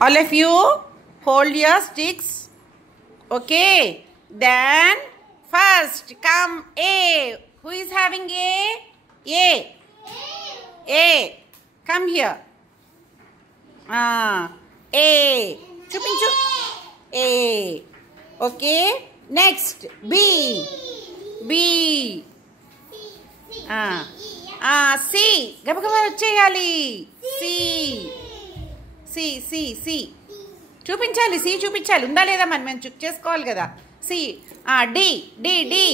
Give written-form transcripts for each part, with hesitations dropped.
All of you hold your sticks. Okay. Then first come A. Who is having A? A. A. Come here. A. Chupinchu. A. Okay. Next B. B. C. Gabagaba vacheyali. C. C. C. C. చూపించాలి C చూపించాలి ఉందా లేదా మరి మేము check చేసుకోవాలి కదా C D D D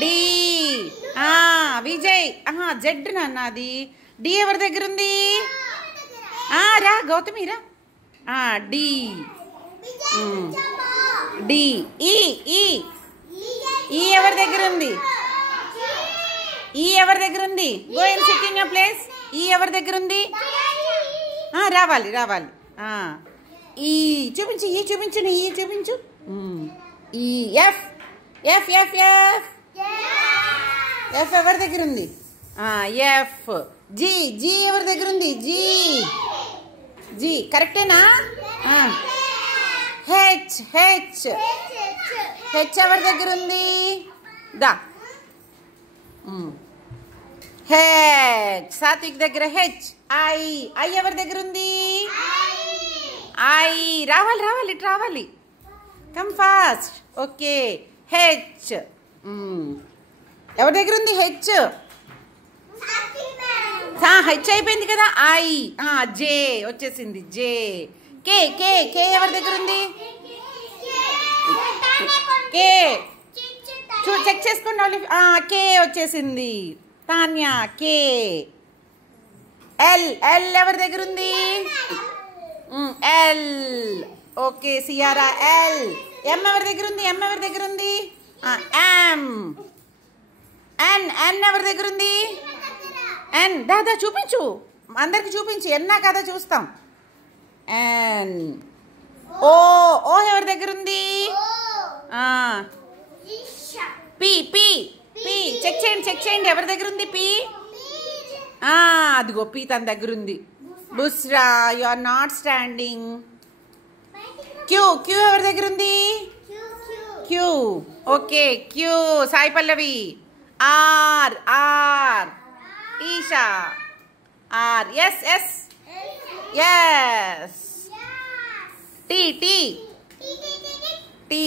D Vijay Z నాన్న అది డి ఎవరి దగ్గర ఉంది రా గౌతమి రా డి డి ఈ ఈ ఈ ఎవరి దగ్గర ఉంది ఈ ఎవరి దగ్గర ఉంది go and SIT in your place ఈ ఎవరి దగ్గర ఉంది రావాలి రావాలి ఈ చూపించు ఈ చూపించు ఈ చూపించు ఈ F F F F F ఎవరి దగ్గర ఉంది ఎఫ్ జీ జీ ఎవరి దగ్గర ఉంది జీ జీ కరెక్టేనా హెచ్ హెచ్ హెచ్ ఎవరి దగ్గర ఉంది దా హెచ్ సాత్విక్ దగ్గర హెచ్ ఐ ఐ ఎవరి దగ్గర ఉంది ఐ రావాలి రావాలి ఇటు రావాలి కమ్ ఫాస్ట్ ఓకే హెచ్ ఎవరి దగ్గర ఉంది హెచ్ హెచ్ అయిపోయింది కదా ఐ జే వచ్చేసింది జే కే కే కే ఎవరి దగ్గర ఉంది కే చెక్ చేసుకోండి కే వచ్చేసింది తాన్యా కే ఎల్ ఎల్ ఎవరి దగ్గర ఉంది L okay Sierra L M ఎవరి దగ్గర ఉంది ఎం ఎవరి దగ్గర ఉంది ఎం ఎన్ ఎన్ ఎవరి దగ్గర ఉంది ఎన్ దాదా చూపించు అందరికి చూపించు ఎన్నా కదా చూస్తాం ఎన్ ఓ ఓ ఎవరి దగ్గర ఉంది పి పి పి చెక్ చేయండి ఎవరి దగ్గర ఉంది పి అదిగో పి తన దగ్గర ఉంది Bushra you are not standing Q Q ఎవరి దగ్గర ఉంది Q okay Q Sai Pallavi R R Isha R S S S T T T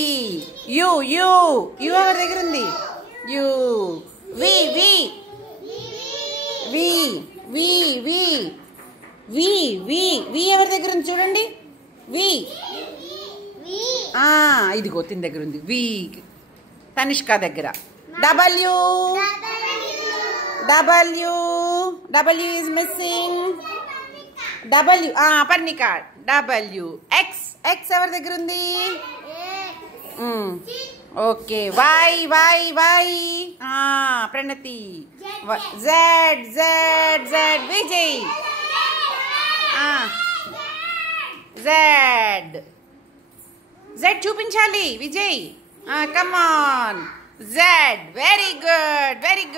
U U U ఎవరి దగ్గర ఉంది యూ వి వి వి వి వి వి వి వి ఎవరి దగ్గర ఉంది చూడండి వి ఇదిగో తిన దగ్గర ఉంది వి తనిష్క దగ్గర W W W is missing W Parnika W X X ఎవరి దగ్గర ఉంది okay Y Y Y Pranathi Z Z Z Vijay Z Z చూపించాలి Vijay come on Z very good very good